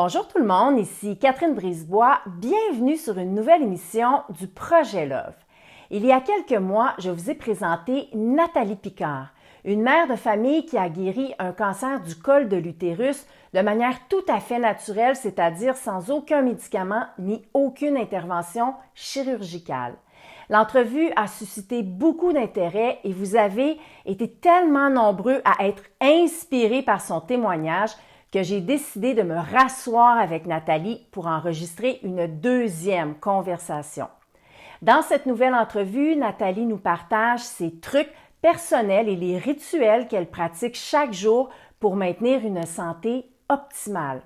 Bonjour tout le monde, ici Catherine Brisebois. Bienvenue sur une nouvelle émission du Projet Love. Il y a quelques mois, je vous ai présenté Nathalie Picard, une mère de famille qui a guéri un cancer du col de l'utérus de manière tout à fait naturelle, c'est-à-dire sans aucun médicament ni aucune intervention chirurgicale. L'entrevue a suscité beaucoup d'intérêt et vous avez été tellement nombreux à être inspirés par son témoignage que j'ai décidé de me rasseoir avec Nathalie pour enregistrer une deuxième conversation. Dans cette nouvelle entrevue, Nathalie nous partage ses trucs personnels et les rituels qu'elle pratique chaque jour pour maintenir une santé optimale.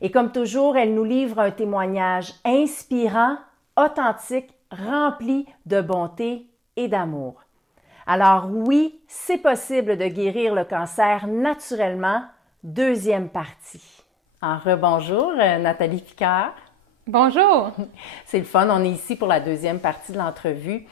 Et comme toujours, elle nous livre un témoignage inspirant, authentique, rempli de bonté et d'amour. Alors oui, c'est possible de guérir le cancer naturellement. Deuxième partie. En rebonjour, Nathalie Picard. Bonjour! C'est le fun, on est ici pour la deuxième partie de l'entrevue.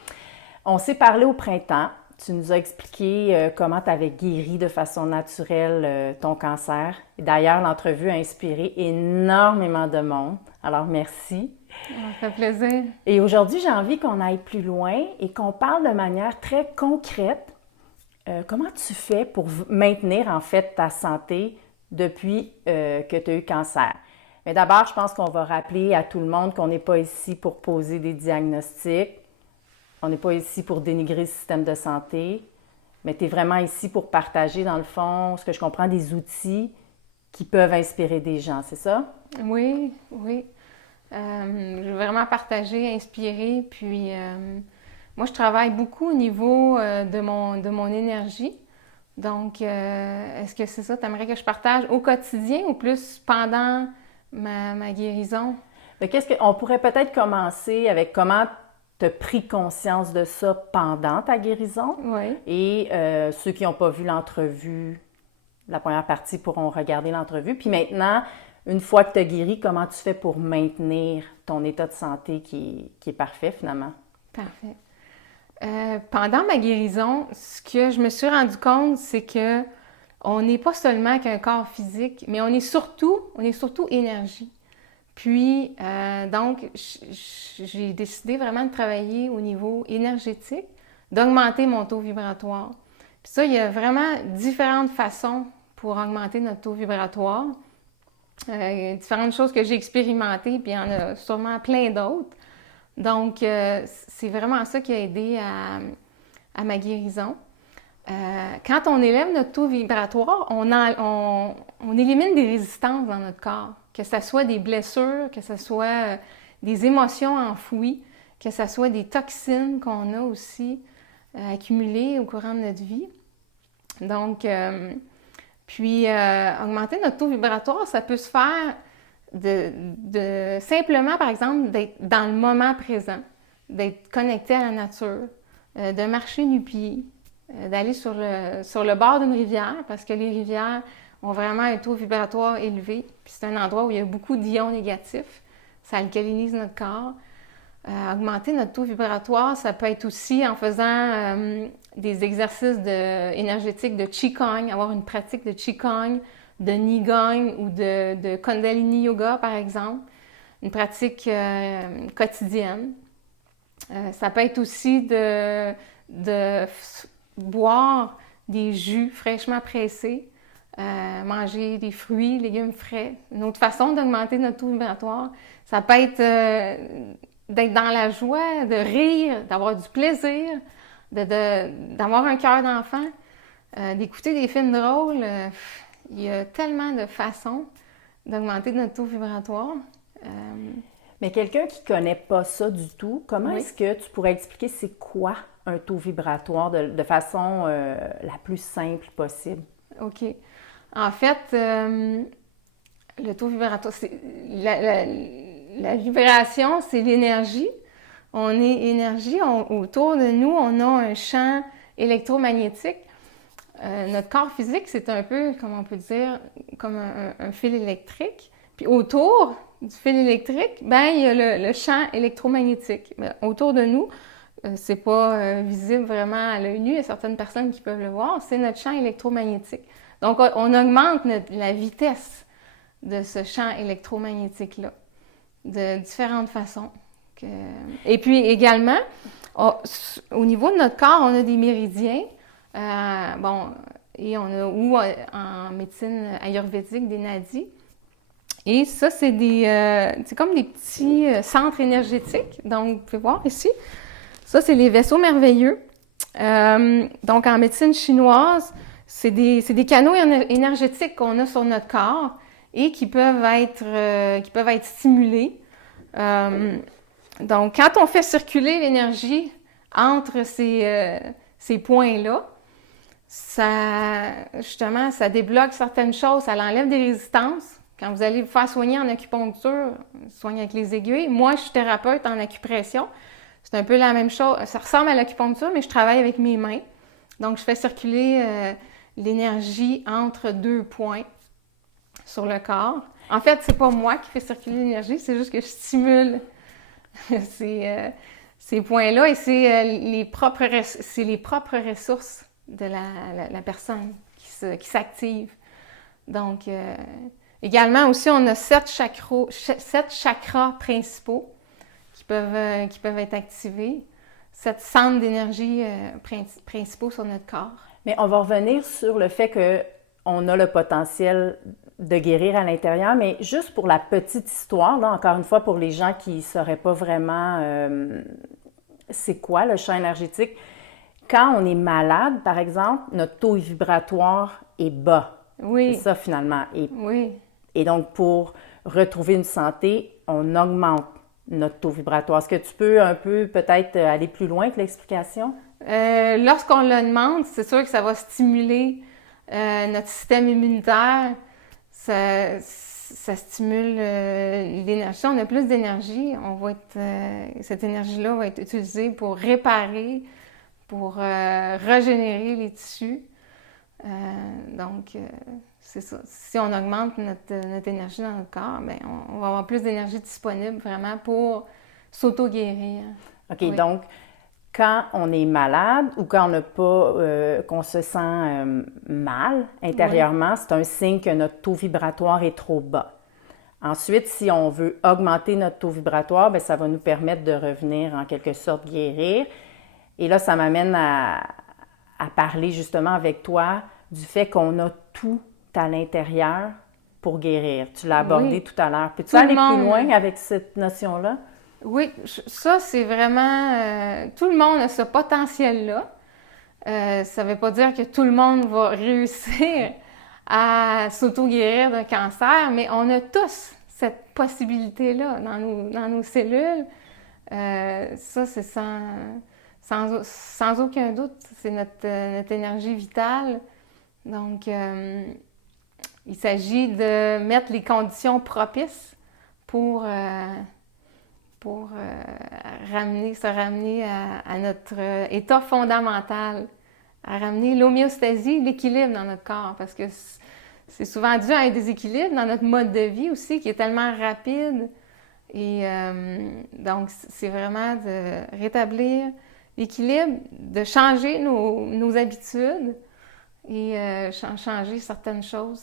On s'est parlé au printemps. Tu nous as expliqué comment tu avais guéri de façon naturelle ton cancer. Et d'ailleurs, l'entrevue a inspiré énormément de monde. Alors, merci. Ça fait plaisir. Et aujourd'hui, j'ai envie qu'on aille plus loin et qu'on parle de manière très concrète. Comment tu fais pour maintenir en fait ta santé depuis que tu as eu cancer? Mais d'abord, je pense qu'on va rappeler à tout le monde qu'on n'est pas ici pour poser des diagnostics. On n'est pas ici pour dénigrer le système de santé, mais tu es vraiment ici pour partager, dans le fond, ce que je comprends, des outils qui peuvent inspirer des gens, c'est ça? Oui. Je veux vraiment partager, inspirer, puis moi, je travaille beaucoup au niveau de mon énergie. Donc, est-ce que c'est ça? Tu aimerais que je partage au quotidien ou plus pendant ma guérison? Mais on pourrait peut-être commencer avec comment tu as pris conscience de ça pendant ta guérison. Oui. Et ceux qui n'ont pas vu l'entrevue, la première partie pourront regarder l'entrevue. Puis maintenant, une fois que tu as guéri, comment tu fais pour maintenir ton état de santé qui est parfait finalement? Parfait. Pendant ma guérison, ce que je me suis rendu compte, c'est que on n'est pas seulement qu'un corps physique, mais on est surtout énergie. Puis, donc, j'ai décidé vraiment de travailler au niveau énergétique, d'augmenter mon taux vibratoire. Puis ça, il y a vraiment différentes façons pour augmenter notre taux vibratoire. Différentes choses que j'ai expérimentées, puis il y en a sûrement plein d'autres. Donc, c'est vraiment ça qui a aidé à ma guérison. Quand on élève notre taux vibratoire, on élimine des résistances dans notre corps, que ce soit des blessures, que ce soit des émotions enfouies, que ce soit des toxines qu'on a aussi accumulées au courant de notre vie. Donc, augmenter notre taux vibratoire, ça peut se faire de simplement, par exemple, d'être dans le moment présent, d'être connecté à la nature, de marcher nu-pieds, d'aller sur le bord d'une rivière, parce que les rivières ont vraiment un taux vibratoire élevé. Puis c'est un endroit où il y a beaucoup d'ions négatifs. Ça alcalinise notre corps. Augmenter notre taux vibratoire, ça peut être aussi en faisant des exercices énergétiques de Qigong, avoir une pratique de Qigong, de Nigong ou de Kundalini Yoga, par exemple. Une pratique quotidienne. Ça peut être aussi de boire des jus fraîchement pressés, manger des fruits, légumes frais. Une autre façon d'augmenter notre taux vibratoire, ça peut être d'être dans la joie, de rire, d'avoir du plaisir, d'avoir un cœur d'enfant, d'écouter des films drôles. Il y a tellement de façons d'augmenter notre taux vibratoire. Mais quelqu'un qui ne connaît pas ça du tout, comment Oui. est-ce que tu pourrais expliquer c'est quoi un taux vibratoire de façon la plus simple possible? OK. En fait, le taux vibratoire, c'est la vibration, c'est l'énergie. On est énergie. Autour de nous, on a un champ électromagnétique. Notre corps physique, c'est un peu, comment on peut dire, comme un fil électrique. Puis autour du fil électrique, ben il y a le champ électromagnétique. Ben, autour de nous, c'est pas visible vraiment à l'œil nu. Il y a certaines personnes qui peuvent le voir. C'est notre champ électromagnétique. Donc, on augmente la vitesse de ce champ électromagnétique-là, de différentes façons. Et puis également, au niveau de notre corps, on a des méridiens, et on a, en médecine ayurvédique, des nadis. Et ça, c'est comme des petits centres énergétiques. Donc, vous pouvez voir ici. Ça, c'est les vaisseaux merveilleux. Donc, en médecine chinoise, c'est des canaux énergétiques qu'on a sur notre corps et qui peuvent être stimulés. Donc, quand on fait circuler l'énergie entre ces points-là, ça débloque certaines choses, ça enlève des résistances. Quand vous allez vous faire soigner en acupuncture, soigner avec les aiguilles, moi, je suis thérapeute en acupression. C'est un peu la même chose. Ça ressemble à l'acupuncture, mais je travaille avec mes mains. Donc, je fais circuler l'énergie entre 2 points sur le corps. En fait, c'est pas moi qui fais circuler l'énergie, c'est juste que je stimule ces points-là et c'est les propres ressources de la personne qui s'active. Donc, également aussi, on a 7 chakras principaux qui peuvent être activés, 7 centres d'énergie principaux sur notre corps. Mais on va revenir sur le fait qu'on a le potentiel de guérir à l'intérieur, mais juste pour la petite histoire, là, encore une fois, pour les gens qui ne sauraient pas vraiment c'est quoi le champ énergétique. Quand on est malade, par exemple, notre taux vibratoire est bas. Oui. C'est ça, finalement. Oui. Et donc, pour retrouver une santé, on augmente notre taux vibratoire. Est-ce que tu peux un peu peut-être aller plus loin que l'explication? Lorsqu'on le demande, c'est sûr que ça va stimuler notre système immunitaire. Ça stimule l'énergie. Si on a plus d'énergie, cette énergie-là va être utilisée pour réparer, pour régénérer les tissus. Donc, c'est ça. Si on augmente notre énergie dans notre corps, bien, on va avoir plus d'énergie disponible vraiment pour s'auto-guérir. OK, oui. Donc, quand on est malade ou quand on n'a pas, qu'on se sent mal intérieurement, oui. C'est un signe que notre taux vibratoire est trop bas. Ensuite, si on veut augmenter notre taux vibratoire, bien, ça va nous permettre de revenir en quelque sorte guérir. Et là, ça m'amène à parler justement avec toi du fait qu'on a tout à l'intérieur pour guérir. Tu l'as abordé tout à l'heure. Peux-tu aller plus loin avec cette notion-là? Oui, ça, c'est vraiment... tout le monde a ce potentiel-là. Ça ne veut pas dire que tout le monde va réussir à s'auto-guérir d'un cancer, mais on a tous cette possibilité-là dans nos cellules. Ça, c'est sans aucun doute, c'est notre énergie vitale. Donc, il s'agit de mettre les conditions propices pour se ramener à notre état fondamental, à ramener l'homéostasie, l'équilibre dans notre corps, parce que c'est souvent dû à un déséquilibre dans notre mode de vie aussi, qui est tellement rapide. Et donc, c'est vraiment de rétablir l'équilibre, de changer nos habitudes et changer certaines choses.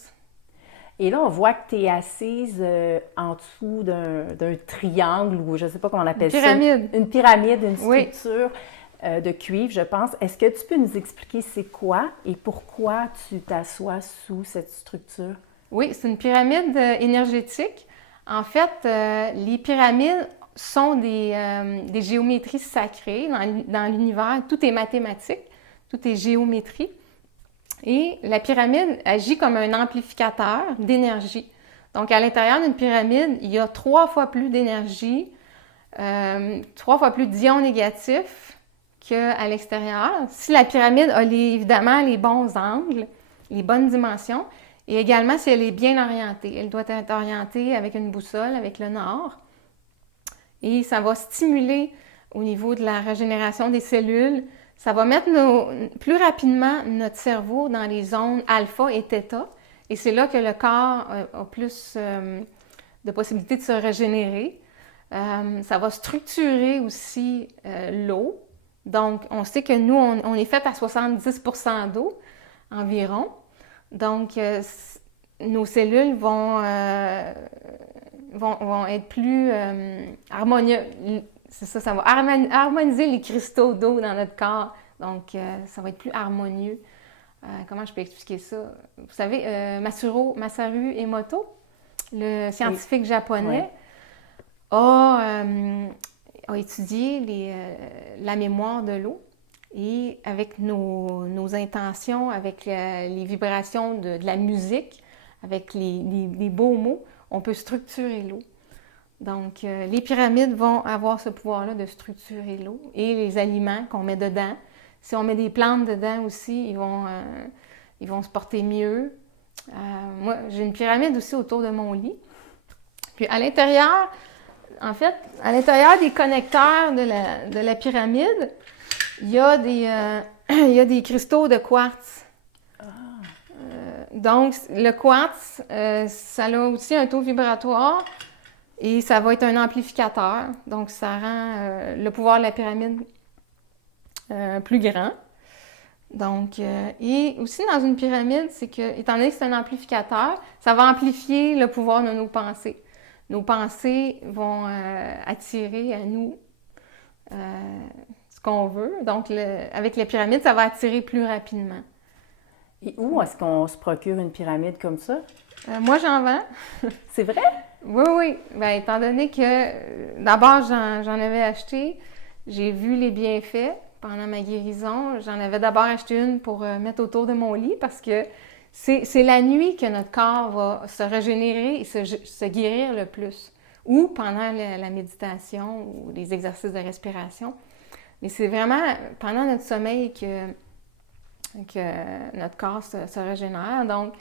Et là, on voit que tu es assise en dessous d'un triangle ou je ne sais pas comment on appelle ça. Une pyramide, une structure de cuivre, je pense. Est-ce que tu peux nous expliquer c'est quoi et pourquoi tu t'assois sous cette structure? Oui, c'est une pyramide énergétique. En fait, les pyramides sont des géométries sacrées dans l'univers. Tout est mathématique, tout est géométrie. Et la pyramide agit comme un amplificateur d'énergie. Donc, à l'intérieur d'une pyramide, il y a 3 fois plus d'énergie, 3 fois plus d'ions négatifs qu'à l'extérieur. Si la pyramide a évidemment les bons angles, les bonnes dimensions, et également si elle est bien orientée. Elle doit être orientée avec une boussole, avec le nord. Et ça va stimuler au niveau de la régénération des cellules. Ça va mettre plus rapidement notre cerveau dans les zones alpha et theta. Et c'est là que le corps a plus de possibilités de se régénérer. Ça va structurer aussi l'eau. Donc, on sait que nous, on est fait à 70% d'eau environ. Donc, nos cellules vont être plus harmonieuses. C'est ça, ça va harmoniser les cristaux d'eau dans notre corps. Donc, ça va être plus harmonieux. Comment je peux expliquer ça? Vous savez, Masaru Emoto, le scientifique japonais, a étudié la mémoire de l'eau. Et avec nos intentions, avec les vibrations de la musique, avec les beaux mots, on peut structurer l'eau. Donc, les pyramides vont avoir ce pouvoir-là de structurer l'eau. Et les aliments qu'on met dedans, si on met des plantes dedans aussi, ils vont se porter mieux. Moi, j'ai une pyramide aussi autour de mon lit. Puis à l'intérieur, en fait, à l'intérieur des connecteurs de la pyramide, il y a des cristaux de quartz. Donc, le quartz, ça a aussi un taux vibratoire et ça va être un amplificateur. Donc, ça rend le pouvoir de la pyramide plus grand. Donc, et aussi dans une pyramide, c'est que, étant donné que c'est un amplificateur, ça va amplifier le pouvoir de nos pensées. Nos pensées vont attirer à nous ce qu'on veut. Donc, avec les pyramides, ça va attirer plus rapidement. Et où est-ce qu'on se procure une pyramide comme ça? Moi, j'en vends. C'est vrai? Oui, oui. Bien, étant donné que, d'abord, j'en avais acheté, j'ai vu les bienfaits pendant ma guérison. J'en avais d'abord acheté une pour mettre autour de mon lit parce que c'est la nuit que notre corps va se régénérer et se guérir le plus. Ou pendant la méditation ou les exercices de respiration. Mais c'est vraiment pendant notre sommeil que notre corps se régénère. Donc,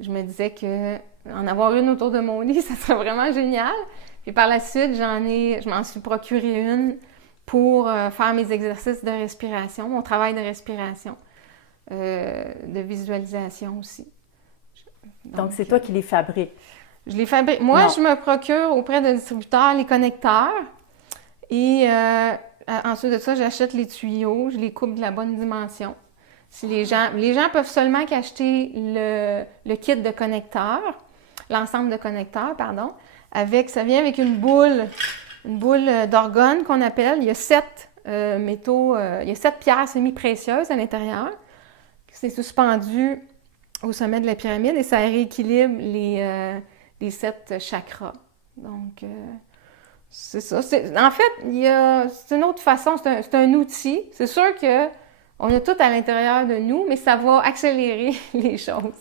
je me disais qu'en avoir une autour de mon lit, ça serait vraiment génial. Puis par la suite, je m'en suis procuré une pour faire mes exercices de respiration, mon travail de respiration, de visualisation aussi. Donc c'est toi qui les fabriques? Je les fabrique. Moi, je me procure auprès de distributeurs les connecteurs et ensuite de ça, j'achète les tuyaux, je les coupe de la bonne dimension. Si les gens peuvent seulement qu'acheter le kit de connecteurs, l'ensemble de connecteurs, pardon, ça vient avec une boule d'orgone qu'on appelle. Il y a 7 métaux, il y a 7 pierres semi-précieuses à l'intérieur. C'est suspendu au sommet de la pyramide et ça rééquilibre les 7 chakras. Donc, c'est ça. En fait, c'est une autre façon, c'est un outil. C'est sûr que on a tout à l'intérieur de nous, mais ça va accélérer les choses.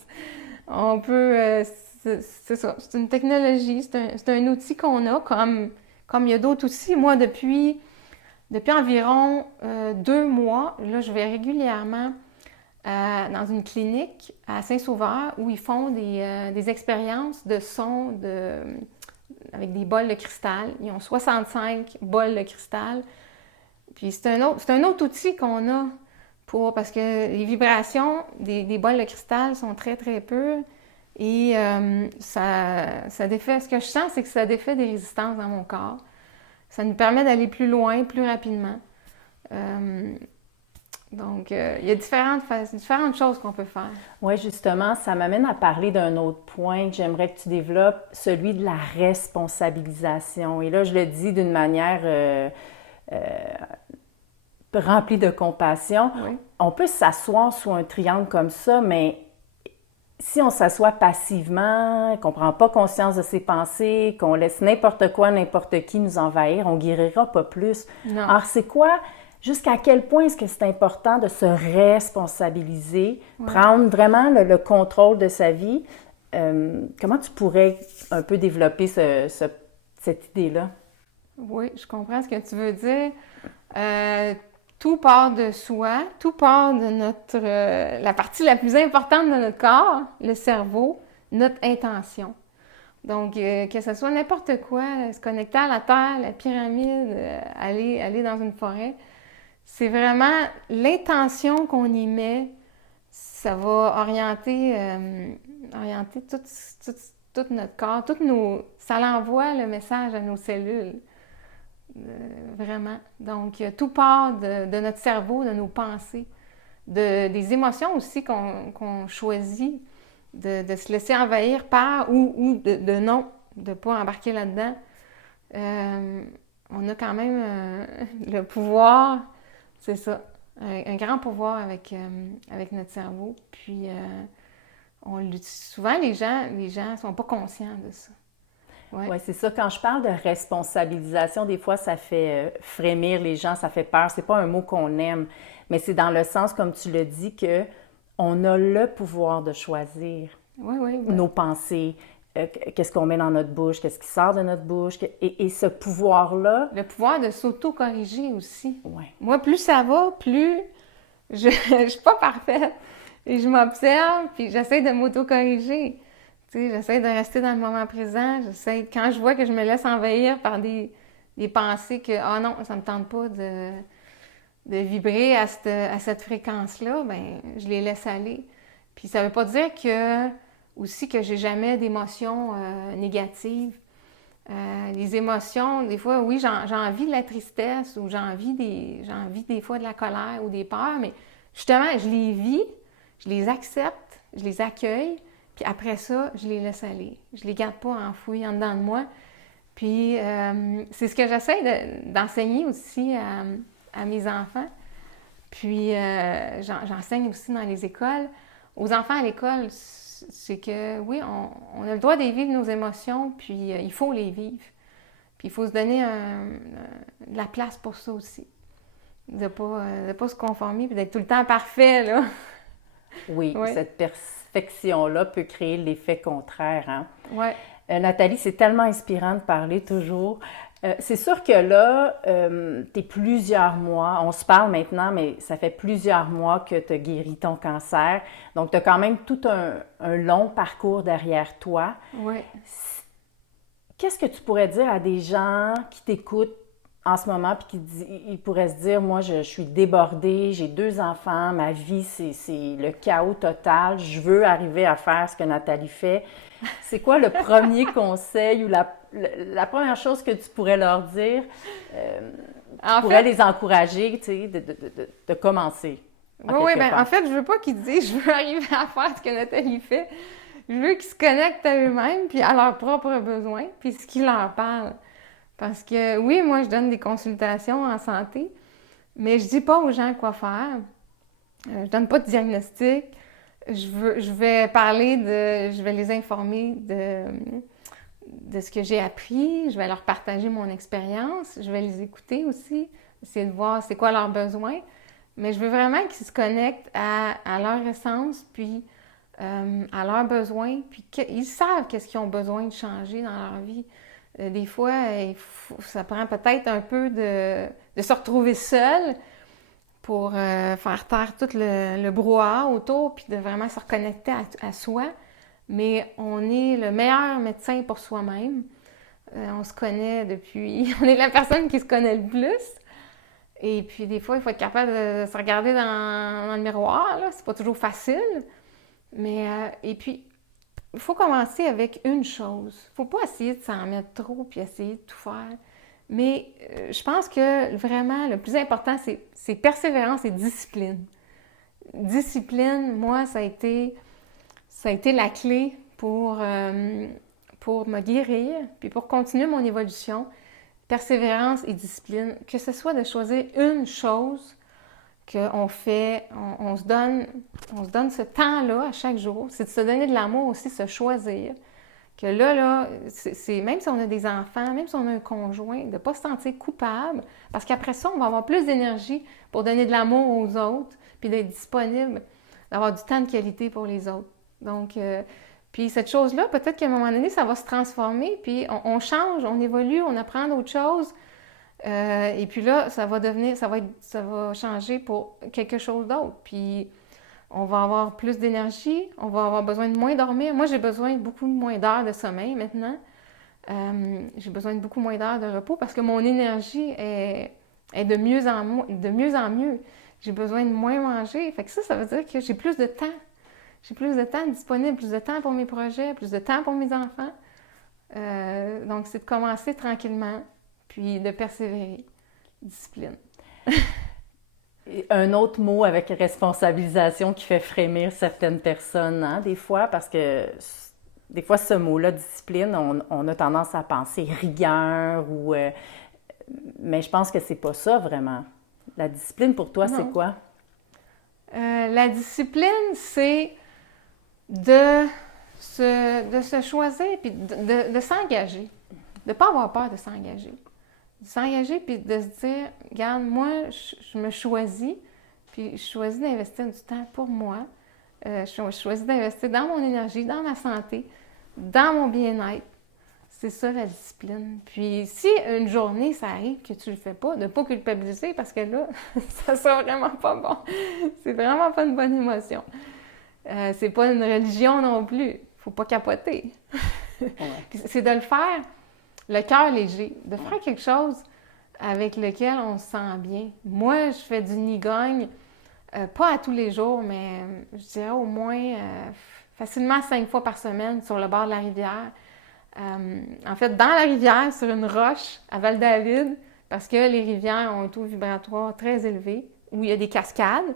On peut... c'est ça, c'est une technologie, c'est un outil qu'on a, comme il y a d'autres outils. Moi, depuis environ 2 mois, là, je vais régulièrement dans une clinique à Saint-Sauveur où ils font des expériences de son avec des bols de cristal. Ils ont 65 bols de cristal. Puis c'est un autre outil qu'on a parce que les vibrations des bols de cristal sont très, très pures et ça défait. Ce que je sens, c'est que ça défait des résistances dans mon corps. Ça nous permet d'aller plus loin, plus rapidement. Donc, il y a différentes choses qu'on peut faire. Oui, justement, ça m'amène à parler d'un autre point que j'aimerais que tu développes, celui de la responsabilisation. Et là, je le dis d'une manière remplie de compassion. Oui. On peut s'asseoir sous un triangle comme ça, mais si on s'assoit passivement, qu'on ne prend pas conscience de ses pensées, qu'on laisse n'importe quoi, n'importe qui nous envahir, on ne guérira pas plus. Non. Alors, c'est quoi... Jusqu'à quel point est-ce que c'est important de se responsabiliser, prendre vraiment le contrôle de sa vie? Comment tu pourrais un peu développer cette idée-là? Oui, je comprends ce que tu veux dire. Tout part de soi, tout part de la partie la plus importante de notre corps, le cerveau, notre intention. Donc, que ce soit n'importe quoi, se connecter à la terre, la pyramide, aller dans une forêt, c'est vraiment l'intention qu'on y met, ça va orienter tout notre corps, ça l'envoie le message à nos cellules, vraiment. Donc, tout part de notre cerveau, de nos pensées, des émotions aussi qu'on choisit de se laisser envahir par ou de non, de ne pas embarquer là-dedans. On a quand même le pouvoir, c'est ça, un grand pouvoir avec notre cerveau. Puis souvent, les gens ne sont pas conscients de ça. Oui, ouais, c'est ça. Quand je parle de responsabilisation, des fois, ça fait frémir les gens, ça fait peur. C'est pas un mot qu'on aime, mais c'est dans le sens, comme tu le dis, que on a le pouvoir de choisir nos pensées, qu'est-ce qu'on met dans notre bouche, qu'est-ce qui sort de notre bouche. Et ce pouvoir-là... Le pouvoir de s'auto-corriger aussi. Ouais. Moi, plus ça va, plus je suis pas parfaite. Et je m'observe, puis j'essaie de m'auto-corriger. Tu sais, j'essaie de rester dans le moment présent. Quand je vois que je me laisse envahir par des pensées que, ah non, ça me tente pas de vibrer à cette fréquence-là, ben je les laisse aller. Puis ça veut pas dire aussi que j'ai jamais d'émotions négatives. Les émotions, des fois, oui, j'ai envie de la tristesse ou j'ai envie des fois de la colère ou des peurs, mais justement, je les vis, je les accepte, je les accueille. Puis après ça, je les laisse aller. Je les garde pas enfouis en dedans de moi. Puis c'est ce que j'essaie d'enseigner aussi à mes enfants. Puis j'enseigne aussi dans les écoles. Aux enfants à l'école, c'est que oui, on a le droit de vivre nos émotions, puis il faut les vivre. Puis il faut se donner de la place pour ça aussi. De pas se conformer, puis d'être tout le temps parfait, là. Oui, ouais. Cette perfection-là peut créer l'effet contraire. Hein? Oui. Nathalie, c'est tellement inspirant de parler toujours. C'est sûr que là, t'es plusieurs mois, on se parle maintenant, mais ça fait plusieurs mois que tu as guéri ton cancer. Donc, tu as quand même tout un long parcours derrière toi. Oui. Qu'est-ce que tu pourrais dire à des gens qui t'écoutent en ce moment, puis ils pourraient se dire, moi, je suis débordée, j'ai 2 enfants, ma vie, c'est le chaos total, je veux arriver à faire ce que Nathalie fait. C'est quoi le premier conseil ou la première chose que tu pourrais leur dire pourrais les encourager, tu sais, de commencer? Oui, bien, en fait, je veux pas qu'ils disent, je veux arriver à faire ce que Nathalie fait. Je veux qu'ils se connectent à eux-mêmes, puis à leurs propres besoins, puis ce qui leur parle. Parce que, oui, moi, je donne des consultations en santé, mais je dis pas aux gens quoi faire. Je donne pas de diagnostic. Je vais les informer de ce que j'ai appris. Je vais leur partager mon expérience. Je vais les écouter aussi, essayer de voir c'est quoi leurs besoins. Mais je veux vraiment qu'ils se connectent à leur essence, puis à leurs besoins, puis qu'ils savent qu'est-ce qu'ils ont besoin de changer dans leur vie. Des fois, ça prend peut-être un peu de se retrouver seul pour faire taire tout le brouhaha autour, puis de vraiment se reconnecter à soi. Mais on est le meilleur médecin pour soi-même. On se connaît depuis... On est la personne qui se connaît le plus. Et puis, des fois, il faut être capable de se regarder dans le miroir, là. C'est pas toujours facile. Mais, et puis... Il faut commencer avec une chose. Il ne faut pas essayer de s'en mettre trop puis essayer de tout faire. Mais je pense que vraiment, le plus important, c'est persévérance et discipline. Discipline, moi, ça a été la clé pour me guérir puis pour continuer mon évolution. Persévérance et discipline. Que ce soit de choisir une chose qu'on fait, on se donne ce temps-là à chaque jour. C'est de se donner de l'amour aussi, se choisir. Que là, c'est même si on a des enfants, même si on a un conjoint, de ne pas se sentir coupable, parce qu'après ça, on va avoir plus d'énergie pour donner de l'amour aux autres, puis d'être disponible, d'avoir du temps de qualité pour les autres. Donc, puis cette chose-là, peut-être qu'à un moment donné, ça va se transformer, puis on change, on évolue, on apprend d'autres choses. Et puis là, ça va changer pour quelque chose d'autre. Puis on va avoir plus d'énergie, on va avoir besoin de moins dormir. Moi, j'ai besoin de beaucoup moins d'heures de sommeil maintenant. J'ai besoin de beaucoup moins d'heures de repos parce que mon énergie est de mieux en mieux. J'ai besoin de moins manger. Fait que ça veut dire que j'ai plus de temps. J'ai plus de temps disponible, plus de temps pour mes projets, plus de temps pour mes enfants. Donc, c'est de commencer tranquillement. Puis de persévérer. Discipline. Un autre mot avec responsabilisation qui fait frémir certaines personnes, hein, des fois, parce que des fois, ce mot-là, discipline, on a tendance à penser rigueur ou... mais je pense que c'est pas ça, vraiment. La discipline, pour toi, c'est Non. quoi? La discipline, c'est de se choisir puis de s'engager. De ne pas avoir peur de s'engager. De s'engager puis de se dire, regarde, moi, je me choisis, puis je choisis d'investir du temps pour moi. Je choisis d'investir dans mon énergie, dans ma santé, dans mon bien-être. C'est ça la discipline. Puis si une journée, ça arrive que tu le fais pas, de ne pas culpabiliser parce que là, ça sera vraiment pas bon. C'est vraiment pas une bonne émotion. C'est pas une religion non plus. Faut pas capoter. C'est de le faire le cœur léger, de faire quelque chose avec lequel on se sent bien. Moi, je fais du Nigogne, pas à tous les jours, mais je dirais au moins facilement 5 fois par semaine sur le bord de la rivière. En fait, dans la rivière, sur une roche à Val-David, parce que les rivières ont un taux vibratoire très élevé, où il y a des cascades.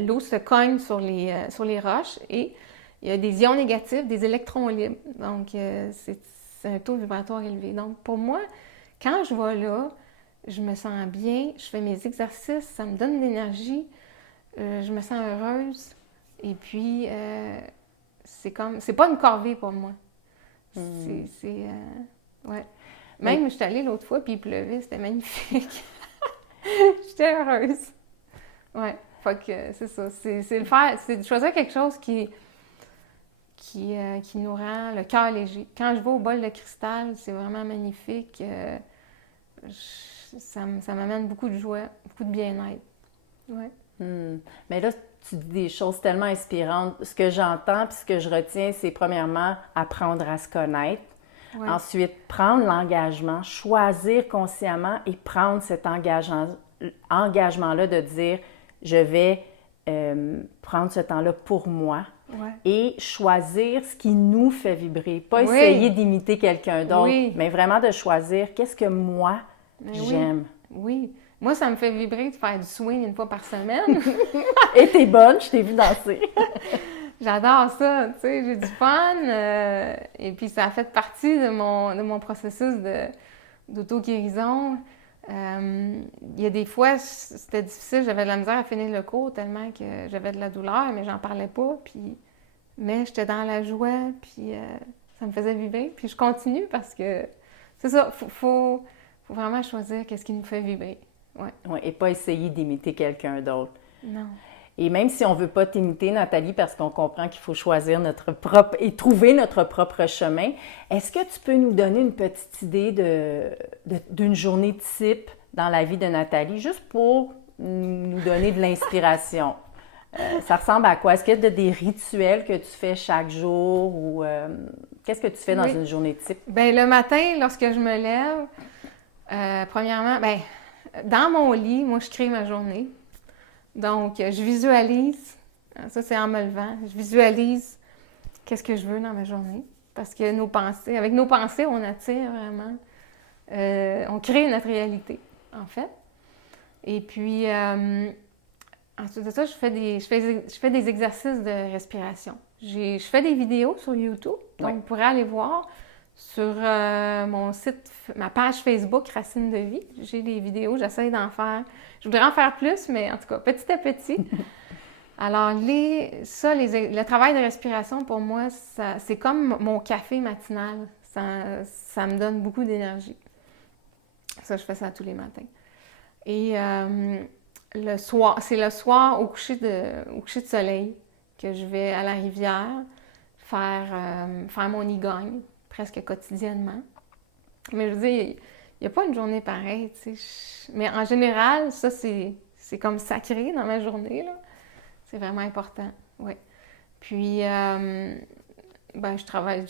L'eau se cogne sur les roches et il y a des ions négatifs, des électrons libres. Donc, c'est un taux vibratoire élevé. Donc, pour moi, quand je vais là, je me sens bien, je fais mes exercices, ça me donne de l'énergie, je me sens heureuse. Et puis, c'est pas une corvée pour moi. Ouais. Même, je suis allée l'autre fois, puis il pleuvait, c'était magnifique. J'étais heureuse. Ouais. Fait que c'est ça. C'est le faire, c'est de choisir quelque chose qui nous rend le cœur léger. Quand je vais au bol de cristal, c'est vraiment magnifique. Ça m'amène beaucoup de joie, beaucoup de bien-être. Ouais. Mais là, tu dis des choses tellement inspirantes. Ce que j'entends puis ce que je retiens, c'est premièrement apprendre à se connaître. Ouais. Ensuite, prendre l'engagement, choisir consciemment et prendre cet engagement-là de dire je vais prendre ce temps-là pour moi. Ouais. Et choisir ce qui nous fait vibrer. Pas essayer d'imiter quelqu'un d'autre, mais vraiment de choisir qu'est-ce que moi j'aime. Oui. Moi, ça me fait vibrer de faire du swing une fois par semaine. Et t'es bonne, je t'ai vu danser. J'adore ça, tu sais, j'ai du fun. Et puis, ça a fait partie de mon processus d'auto-guérison. Il y a des fois, c'était difficile, j'avais de la misère à finir le cours tellement que j'avais de la douleur, mais j'en parlais pas. Mais j'étais dans la joie, puis ça me faisait vibrer. Puis je continue parce que c'est ça, faut vraiment choisir qu'est-ce qui nous fait vibrer. Ouais, et pas essayer d'imiter quelqu'un d'autre. Non. Et même si on ne veut pas t'imiter, Nathalie, parce qu'on comprend qu'il faut choisir notre propre et trouver notre propre chemin, est-ce que tu peux nous donner une petite idée d'une journée type dans la vie de Nathalie, juste pour nous donner de l'inspiration? Ça ressemble à quoi? Est-ce qu'il y a des rituels que tu fais chaque jour ou qu'est-ce que tu fais dans une journée type? Bien, le matin, lorsque je me lève, premièrement, dans mon lit, moi, je crée ma journée. Donc, je visualise, ça c'est en me levant, je visualise qu'est-ce que je veux dans ma journée. Parce que avec nos pensées, on attire vraiment, on crée notre réalité, en fait. Et puis, ensuite de ça, je fais des exercices de respiration. Je fais des vidéos sur YouTube, donc vous pourrez aller voir. Sur mon site, ma page Facebook Racine de vie, j'ai des vidéos, j'essaie d'en faire. Je voudrais en faire plus, mais en tout cas, petit à petit. Alors, le travail de respiration, pour moi, c'est comme mon café matinal. Ça me donne beaucoup d'énergie. Ça, je fais ça tous les matins. Et c'est le soir, au coucher de soleil, que je vais à la rivière faire mon igogne, presque quotidiennement. Mais je veux dire, il n'y a pas une journée pareille, tu sais. Mais en général, ça, c'est comme sacré dans ma journée, là. C'est vraiment important, oui. Puis, je travaille,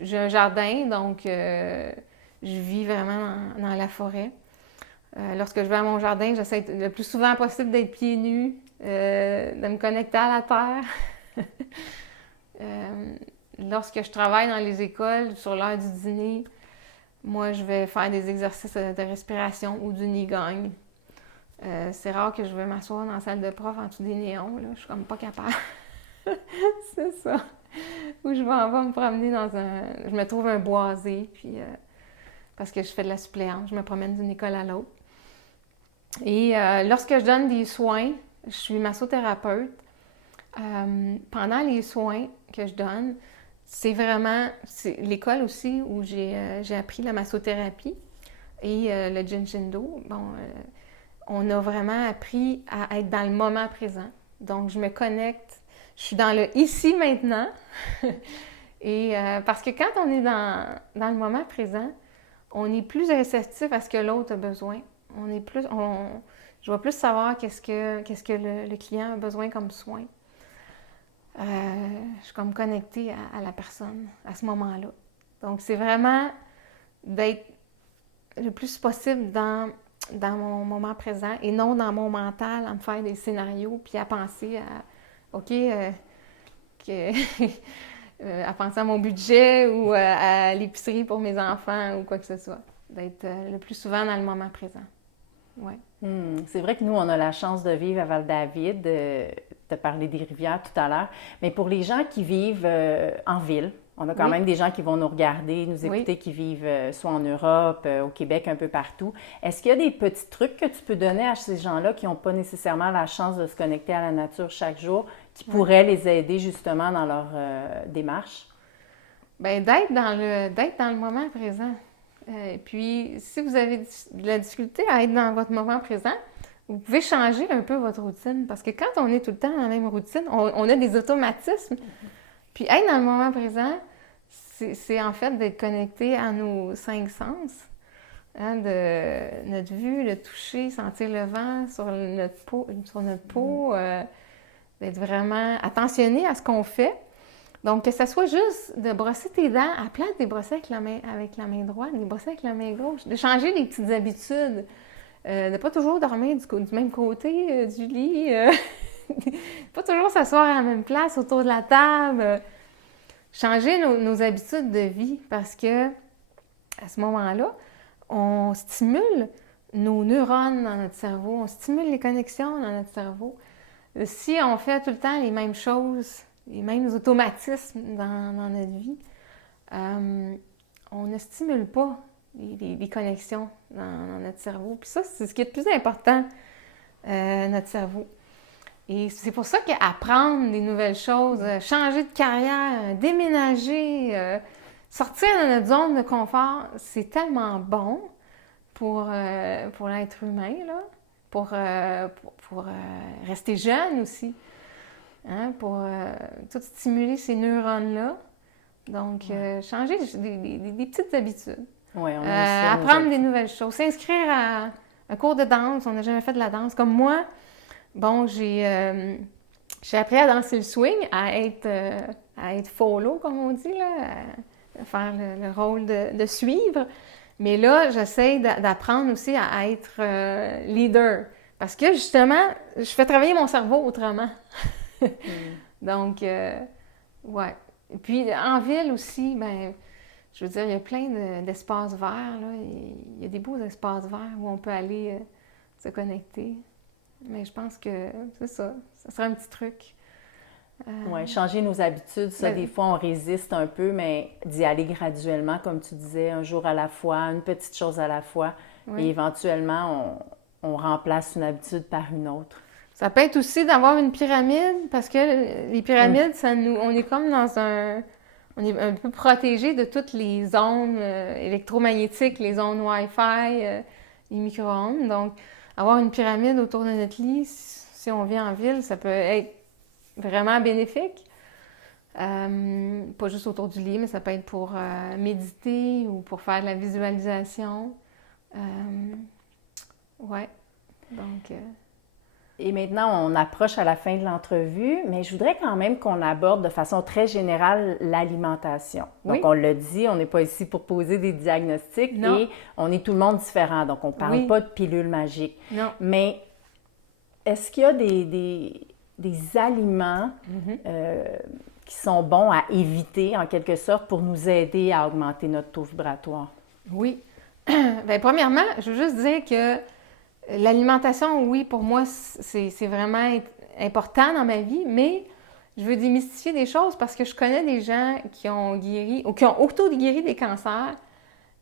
j'ai un jardin, donc je vis vraiment dans la forêt. Lorsque je vais à mon jardin, j'essaie le plus souvent possible d'être pieds nus, de me connecter à la terre. Lorsque je travaille dans les écoles, sur l'heure du dîner, moi, je vais faire des exercices de respiration ou du Nigogne. C'est rare que je vais m'asseoir dans la salle de prof en dessous des néons, là. Je suis comme pas capable. C'est ça. Ou je vais en bas me promener je me trouve un boisé, puis parce que je fais de la suppléance, je me promène d'une école à l'autre. Et lorsque je donne des soins, je suis massothérapeute. Pendant les soins que je donne, c'est l'école aussi où j'ai appris la massothérapie et le Jinshin-Do. Bon, on a vraiment appris à être dans le moment présent. Donc, je me connecte, je suis dans le ici, maintenant. Et parce que quand on est dans le moment présent, on est plus réceptif à ce que l'autre a besoin. Je vais plus savoir qu'est-ce que le client a besoin comme soin. Je suis comme connectée à la personne à ce moment-là. Donc, c'est vraiment d'être le plus possible dans mon moment présent et non dans mon mental à me faire des scénarios puis à penser à penser à mon budget ou à l'épicerie pour mes enfants ou quoi que ce soit. D'être le plus souvent dans le moment présent. Ouais. C'est vrai que nous, on a la chance de vivre à Val-David. Tu as parlé des rivières tout à l'heure. Mais pour les gens qui vivent en ville, on a quand même des gens qui vont nous regarder, nous écouter, qui vivent soit en Europe, au Québec, un peu partout. Est-ce qu'il y a des petits trucs que tu peux donner à ces gens-là qui n'ont pas nécessairement la chance de se connecter à la nature chaque jour, qui pourraient les aider justement dans leur démarche? Bien, d'être dans le moment présent. Puis, si vous avez de la difficulté à être dans votre moment présent, vous pouvez changer un peu votre routine. Parce que quand on est tout le temps dans la même routine, on a des automatismes. Puis, être dans le moment présent, c'est en fait d'être connecté à nos 5 sens. Hein, de notre vue, le toucher, sentir le vent sur notre peau, d'être vraiment attentionné à ce qu'on fait. Donc, que ce soit juste de brosser tes dents à place de les brosser avec la main droite, de les brosser avec la main gauche, de changer des petites habitudes, de ne pas toujours dormir du même côté du lit, pas toujours s'asseoir à la même place autour de la table, changer nos habitudes de vie parce que à ce moment-là, on stimule nos neurones dans notre cerveau, on stimule les connexions dans notre cerveau. Si on fait tout le temps les mêmes choses, les mêmes automatismes dans notre vie, on ne stimule pas les connexions dans notre cerveau. Puis ça, c'est ce qui est le plus important, notre cerveau. Et c'est pour ça qu'apprendre des nouvelles choses, changer de carrière, déménager, sortir de notre zone de confort, c'est tellement bon pour l'être humain, là, pour rester jeune aussi. Hein, pour tout stimuler ces neurones-là. Donc, changer des petites habitudes. Oui, on apprendre des nouvelles choses. S'inscrire à un cours de danse. On n'a jamais fait de la danse. Comme moi, bon, j'ai appris à danser le swing, à être follow, comme on dit, là, à faire le rôle de suivre. Mais là, j'essaie d'apprendre aussi à être leader. Parce que, justement, je fais travailler mon cerveau autrement. Donc, ouais. Et puis, en ville aussi, ben, je veux dire, il y a plein d'espaces verts, là. Il y a des beaux espaces verts où on peut aller se connecter. Mais je pense que c'est ça. Ça serait un petit truc. Oui, changer nos habitudes, ça, des fois, on résiste un peu, mais d'y aller graduellement, comme tu disais, un jour à la fois, une petite chose à la fois. Et éventuellement, on remplace une habitude par une autre. Ça peut être aussi d'avoir une pyramide, parce que les pyramides, on est comme on est un peu protégé de toutes les ondes électromagnétiques, les ondes Wi-Fi, les micro-ondes. Donc, avoir une pyramide autour de notre lit, si on vit en ville, ça peut être vraiment bénéfique. Pas juste autour du lit, mais ça peut être pour méditer ou pour faire de la visualisation. Ouais. Donc... Et maintenant, on approche à la fin de l'entrevue, mais je voudrais quand même qu'on aborde de façon très générale l'alimentation. Donc, on l'a dit, on n'est pas ici pour poser des diagnostics et on est tout le monde différent. Donc, on ne parle pas de pilules magiques. Non. Mais est-ce qu'il y a des aliments qui sont bons à éviter, en quelque sorte, pour nous aider à augmenter notre taux vibratoire? Oui. Bien, premièrement, je veux juste dire que L'alimentation, oui, pour moi, c'est vraiment important dans ma vie, mais je veux démystifier des choses parce que je connais des gens qui ont guéri ou qui ont auto-guéri des cancers,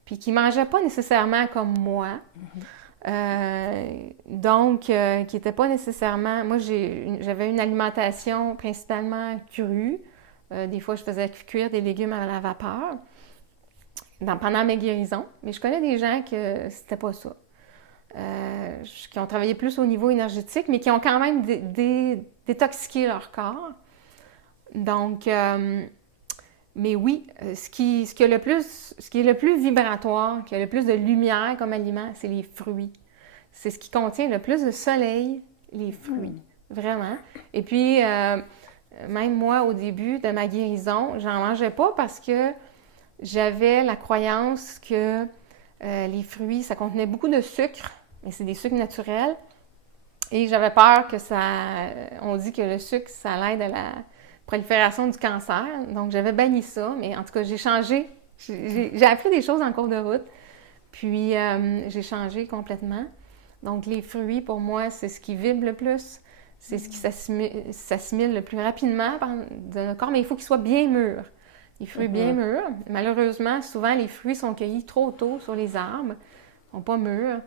puis qui mangeaient pas nécessairement comme moi. Donc, qui n'étaient pas nécessairement... Moi, j'avais une alimentation principalement crue. Des fois, je faisais cuire des légumes à la vapeur pendant mes guérisons. Mais je connais des gens que c'était pas ça. Qui ont travaillé plus au niveau énergétique, mais qui ont quand même détoxiqué leur corps. Donc, mais oui, ce qui est le plus vibratoire, qui a le plus de lumière comme aliment, c'est les fruits. C'est ce qui contient le plus de soleil, les fruits, vraiment. Et puis, même moi, au début de ma guérison, j'en mangeais pas parce que j'avais la croyance que les fruits, ça contenait beaucoup de sucre, mais c'est des sucres naturels. Et j'avais peur que on dit que le sucre, ça l'aide à la prolifération du cancer. Donc, j'avais banni ça, mais en tout cas, j'ai changé. J'ai appris des choses en cours de route. Puis, j'ai changé complètement. Donc, les fruits, pour moi, c'est ce qui vibre le plus. C'est ce qui s'assimile le plus rapidement de notre corps, mais il faut qu'ils soient bien mûrs. Les fruits bien mûrs. Malheureusement, souvent, les fruits sont cueillis trop tôt sur les arbres. Ils ne sont pas mûrs.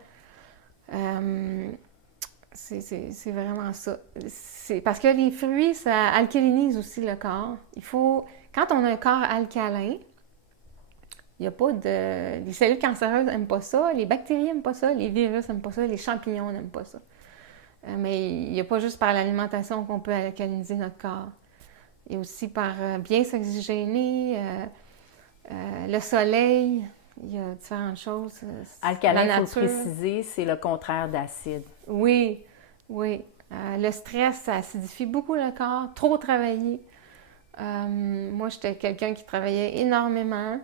C'est vraiment ça. C'est parce que les fruits, ça alcalinise aussi le corps. Quand on a un corps alcalin, il n'y a pas de... Les cellules cancéreuses n'aiment pas ça, les bactéries n'aiment pas ça, les virus n'aiment pas ça, les champignons n'aiment pas ça. Mais il n'y a pas juste par l'alimentation qu'on peut alcaliniser notre corps. Il y a aussi par bien s'oxygéner, le soleil, il y a différentes choses. Alcalin, il faut préciser, c'est le contraire d'acide. Oui, oui. Le stress, ça acidifie beaucoup le corps, trop travailler. Moi, j'étais quelqu'un qui travaillait énormément.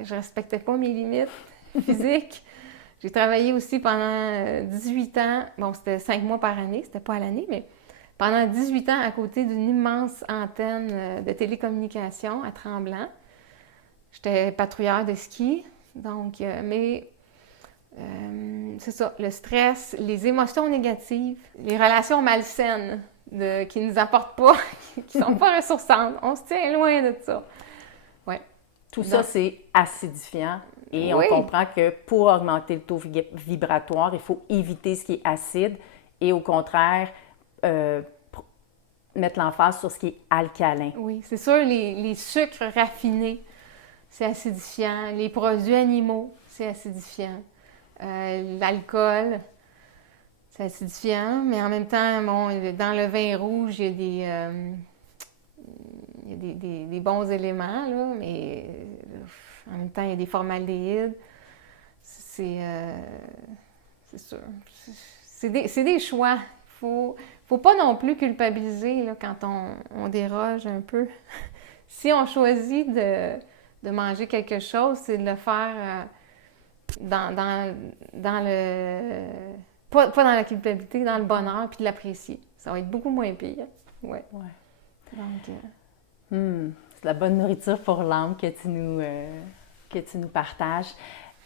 Je respectais pas mes limites physiques. J'ai travaillé aussi pendant 18 ans. Bon, c'était 5 mois par année, c'était pas à l'année, mais pendant 18 ans à côté d'une immense antenne de télécommunications à Tremblant. J'étais patrouilleur de ski, donc, c'est ça, le stress, les émotions négatives, les relations malsaines qui ne nous apportent pas, qui ne sont pas ressourçantes. On se tient loin de ça. Ouais. Tout ça, c'est acidifiant. Et on comprend que pour augmenter le taux vibratoire, il faut éviter ce qui est acide et au contraire, mettre l'emphase sur ce qui est alcalin. Oui, c'est sûr, les sucres raffinés, c'est acidifiant. Les produits animaux, c'est acidifiant. L'alcool, c'est acidifiant. Mais en même temps, bon, dans le vin rouge, il y a des bons éléments, là, mais en même temps, il y a des formaldéhydes. C'est sûr. C'est des choix. Faut pas non plus culpabiliser là, quand on déroge un peu. Si on choisit de manger quelque chose, c'est de le faire dans le... Pas dans la culpabilité, dans le bonheur, puis de l'apprécier. Ça va être beaucoup moins pire. Ouais. Donc... C'est de la bonne nourriture pour l'âme que tu nous partages.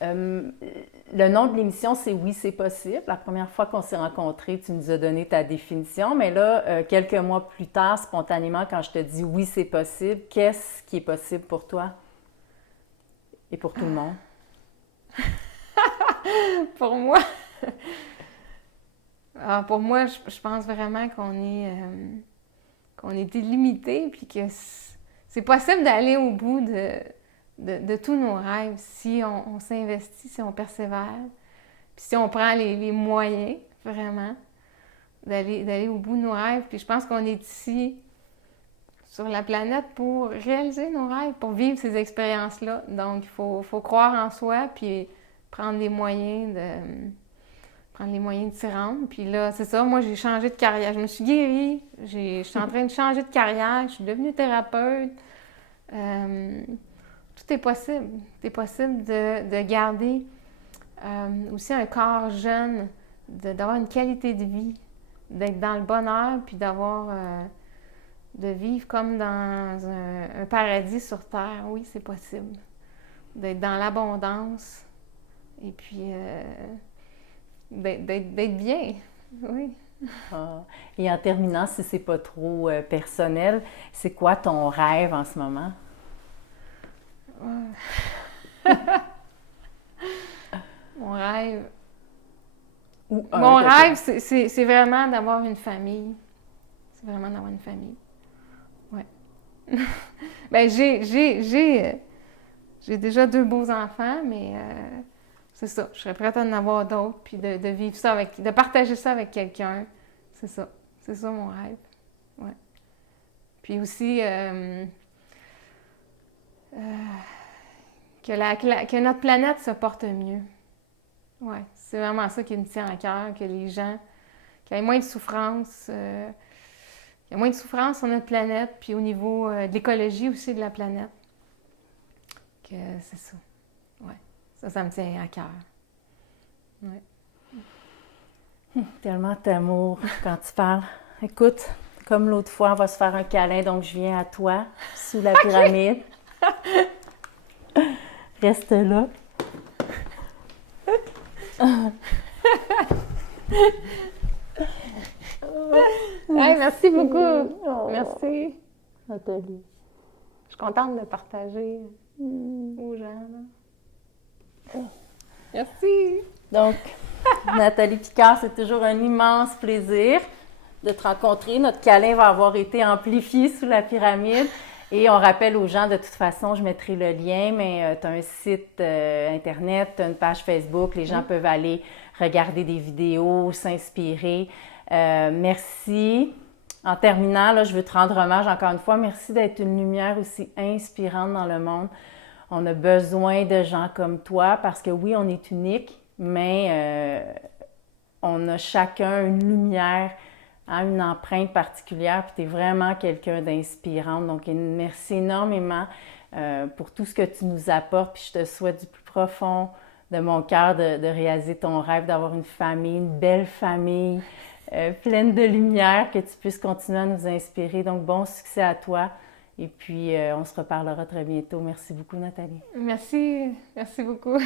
Le nom de l'émission, c'est « Oui, c'est possible ». La première fois qu'on s'est rencontrés, tu nous as donné ta définition, mais là, quelques mois plus tard, spontanément, quand je te dis « Oui, c'est possible », qu'est-ce qui est possible pour toi et pour tout le monde? Pour moi? Pour moi, je pense vraiment qu'on est illimité, puis que c'est possible d'aller au bout de tous nos rêves si on s'investit, si on persévère, puis si on prend les moyens, vraiment, d'aller au bout de nos rêves. Puis je pense qu'on est ici, sur la planète, pour réaliser nos rêves, pour vivre ces expériences-là. Donc, il faut croire en soi, puis prendre les moyens de s'y rendre. Puis là, c'est ça, moi, j'ai changé de carrière. Je me suis guérie, je suis en train de changer de carrière, je suis devenue thérapeute. Tout est possible. C'est possible de garder aussi un corps jeune, d'avoir une qualité de vie, d'être dans le bonheur, puis de vivre comme dans un paradis sur Terre. Oui, c'est possible. D'être dans l'abondance. Et puis, d'être bien. Oui. Ah. Et en terminant, si c'est pas trop personnel, c'est quoi ton rêve en ce moment? Mon rêve. Ou Mon de toi? rêve, c'est vraiment d'avoir une famille. C'est vraiment d'avoir une famille. Ouais. Ben, j'ai déjà 2 beaux enfants, mais c'est ça. Je serais prête à en avoir d'autres, puis de vivre ça de partager ça avec quelqu'un. C'est ça. C'est ça mon rêve. Ouais. Puis aussi, que notre planète se porte mieux. Ouais. C'est vraiment ça qui me tient à cœur, que les gens, qu'il y ait moins de souffrance, qu'il y ait moins de souffrance sur notre planète, puis au niveau de l'écologie aussi de la planète. Que c'est ça. Ouais. Ça me tient à cœur. Ouais. Tellement d'amour quand tu parles. Écoute, comme l'autre fois, on va se faire un câlin, donc je viens à toi, sous la pyramide. Reste là. Hey, merci beaucoup. Merci. Nathalie. Je suis contente de partager aux gens. Là. Merci. Donc, Nathalie Picard, c'est toujours un immense plaisir de te rencontrer. Notre câlin va avoir été amplifié sous la pyramide. Et on rappelle aux gens, de toute façon, je mettrai le lien, mais tu as un site Internet, tu as une page Facebook, les gens peuvent aller regarder des vidéos, s'inspirer. Merci. En terminant, là, je veux te rendre hommage encore une fois. Merci d'être une lumière aussi inspirante dans le monde. On a besoin de gens comme toi parce que oui, on est unique, mais on a chacun une lumière, hein, une empreinte particulière, puis tu es vraiment quelqu'un d'inspirant. Donc, merci énormément pour tout ce que tu nous apportes, puis je te souhaite du plus profond de mon cœur de réaliser ton rêve, d'avoir une famille, une belle famille, pleine de lumière, que tu puisses continuer à nous inspirer. Donc, bon succès à toi. Et puis, on se reparlera très bientôt. Merci beaucoup, Nathalie. Merci beaucoup.